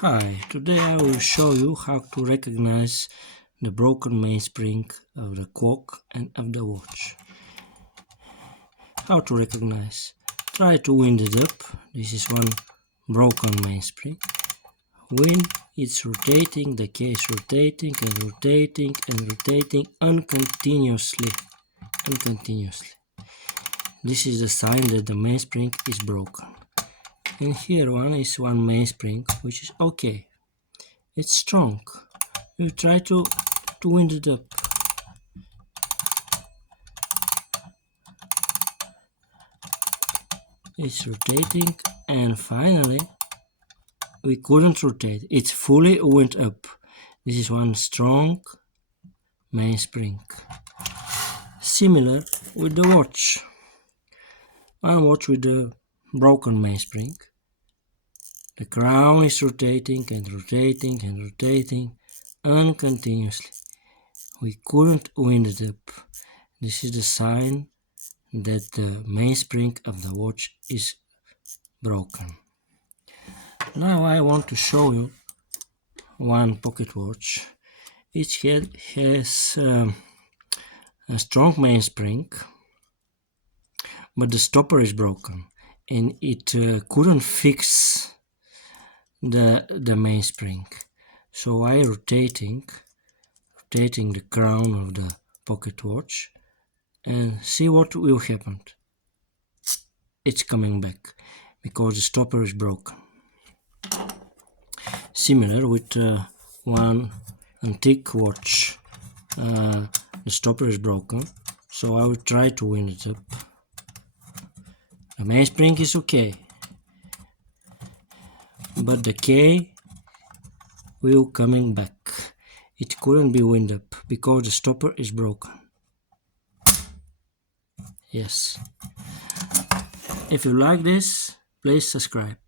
Hi, today I will show you how to recognize the broken mainspring of the clock and of the watch. How to recognize? Try to wind it up. This is one broken mainspring. When it's rotating, the case rotating and rotating and rotating continuously. This is the sign that the mainspring is broken. And here one mainspring which is okay. It's strong. You try to wind it up. It's rotating and finally we couldn't rotate. It's fully went up. This is one strong mainspring. Similar with the watch. One watch with the broken mainspring. The crown is rotating and rotating and rotating continuously. We couldn't wind it up. This is the sign that the mainspring of the watch is broken. Now I want to show you one pocket watch. Each head has a strong mainspring, but the stopper is broken and it couldn't fix the mainspring. So I rotating the crown of the pocket watch and see what will happen. It's coming back because the stopper is broken. Similar with one antique watch. The stopper is broken, so I will try to wind it up. The mainspring is okay, but the key will coming back. It couldn't be wind up because the stopper is broken. Yes. If you like this, please subscribe.